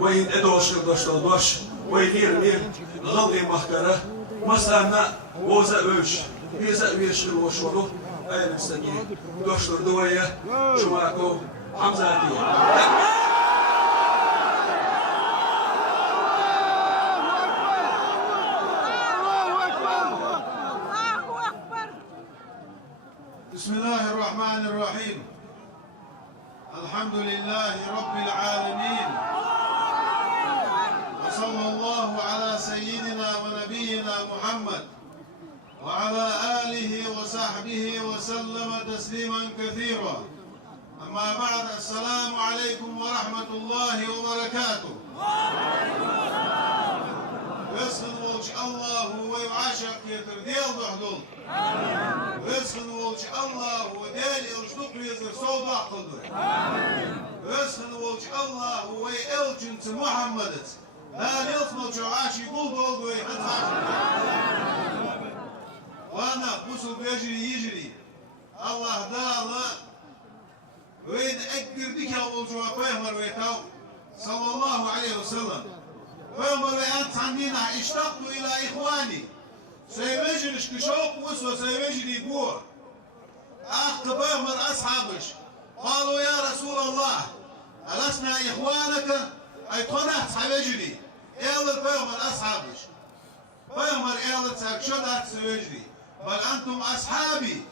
وين ادوش دوش وين مير غلي مخكره مثلا وزا وش بيزا ويش الوشولو اي مستني دوش دويه شماكو حمزاتي بسم الله الرحمن الرحيم. الحمد لله رب العالمين، وصلى الله على سيدنا ونبينا محمد وعلى آله وصحبه وسلم تسليما كثيرا. أما بعد، السلام عليكم ورحمة الله وبركاته. ويسخن ولش الله ويعشق يترديل بحضول ويسخن ولش الله وديل يرشدق ويزر صوت أحقل ويسخن ولش الله ويألجنت محمد لا يلصمل شعاش يقول دول ويحدث وانا قصو يجري الله دالا وين أقدر بك أولجوا فيهمر ويتاو صلى الله عليه وسلم. فيهمر ويأنت عندنا اشتقت إلى إخواني سيمجرش كشوق وسوى سيمجري بور فيهمر أصحابش قالوا يا رسول الله ألسنا إخوانك أي طنحت حبجري إيلر فيهمر أصحابش فيهمر إيلر تاكشدت سيمجري بل أنتم أصحابي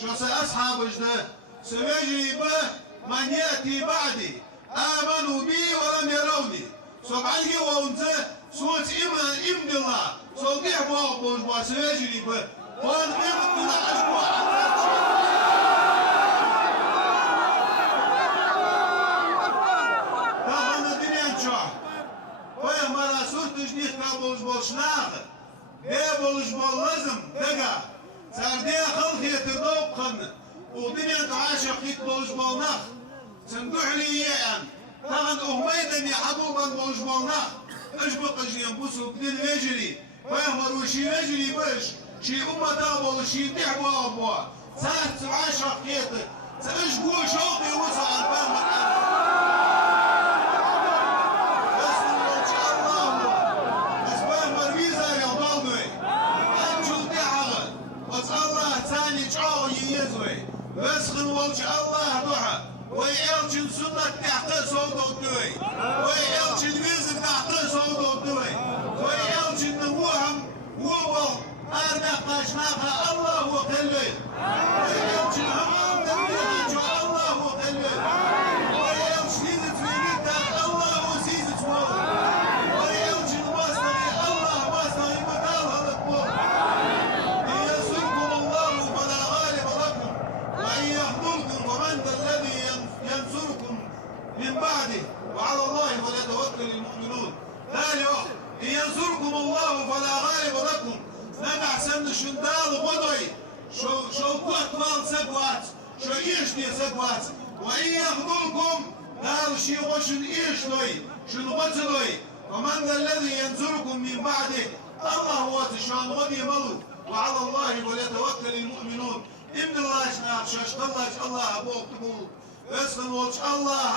شو سأصحابش ده سيجري به من يأتي بعدي آمنوا بي ولم يروني سبعي وانت صوت إمن الله صديح بوابوش بوا سيجري به وان غيرتنا أشبه تاخن الدنيا نشوح ويهمنا سورتش نيخ بولش بولشناخ بولش بولزم دقا ساردية خلقية تردوب خنن ودنيا تعاشق يتبولش بالنخ سندوح لي إياه تاخن أهميدا يحبوبا بولش بالنخ أشبق أجري ينبسوا بدين يجري ويهمروا شي يجري بش شي أمة تابول شي تحبوا أبوا ساعد تعاشق يتك سأشقوا شوقي وسع الفهم ويسخن ولش الله ضحى ويألشن سنة تحت صوت الدوي ويألشن ويزن تحت صوت الدوي ويألشن نوهم وهو أرنا قاشناها الله وقلبي ويألشن همام تنبيغ الله وقلبي ويألشن يزت ويميتا الله وسيزت وهو ويألشن واصلي الله واصلي مدالها للطول ينصركم الله فلا غالب لكم وإن يخذلكم فمن ذا الذي ينصركم من بعده وعلى الله فليتوكل المؤمنون. ثاني وقت إن ينصركم الله فلا غالب لكم نبع سن شندال غضي شو قوت مال سقوات شو يشني سقوات وإن يخذلكم قالوا شي وشن إيشلوي شنو قتلوي فمن ذا الذي ينصركم من بعده الله هو تشان غدي ملو وعلى الله فليتوكل المؤمنون. إن الله شناق شاش الله أبوك تقول اسخن ولش الله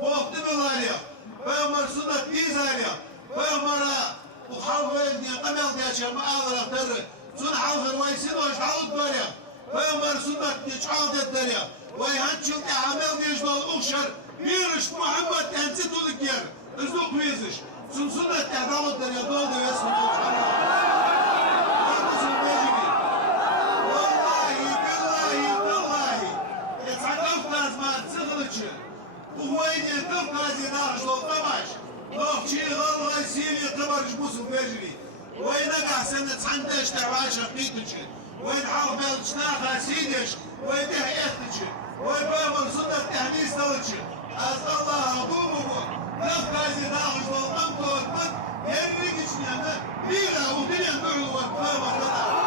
بوك تبلاليا فيمر سنة تيزاليا فيمر وحاول ويدني قمل دياشا ما أغرق تر سن حاول ويسين وش حاول دوريا فيمر سنة تشعال دياليا ويهنشل تعمل ديشبال أخشر بيرش محمد تنسيتو لكير ازوك ويزش سنة تعدال دياليا دول دي اسخن ولش الله وين يتبقى زينار شلون طبعش لوك شي غلغة سيلي قبرش بوسو بيجري وين اقع سنة عندش تعباش قيتش وين حرب الشناخة سيدش وين دهيتش وين بابر سنة تهنيس دولش از الله أقومه تبقى زينار شلون قمتو اكبت ينريكش نعمة ليلة ودنيا نعلو وكفابة خطأ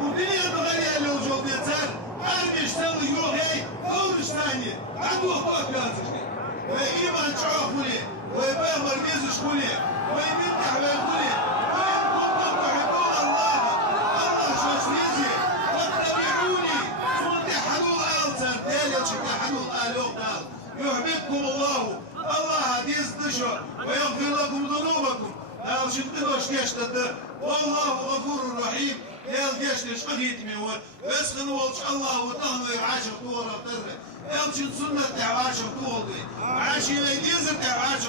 ودنيا بغير لو جو بيتر أرمش تلي يوهي أولش ثانية عدو أخوك ياتشني وإيمان شعوفني شكولي وين يمدح ويقولي وإن كنتم تحبون الله الله شوشويزي واتبعوني تحلوا ألسان تالي تحلوا ألوم يحببكم الله الله هديز دشو ويغفر لكم ذنوبكم هذا شددوش كيشتد والله غفور رحيم يا الجيش لشقديت ميول ويسخن والش الله وطهن ويعاشر طورة طرة يلشن سنة تعاشر طول عاشي ويديزر تعاشر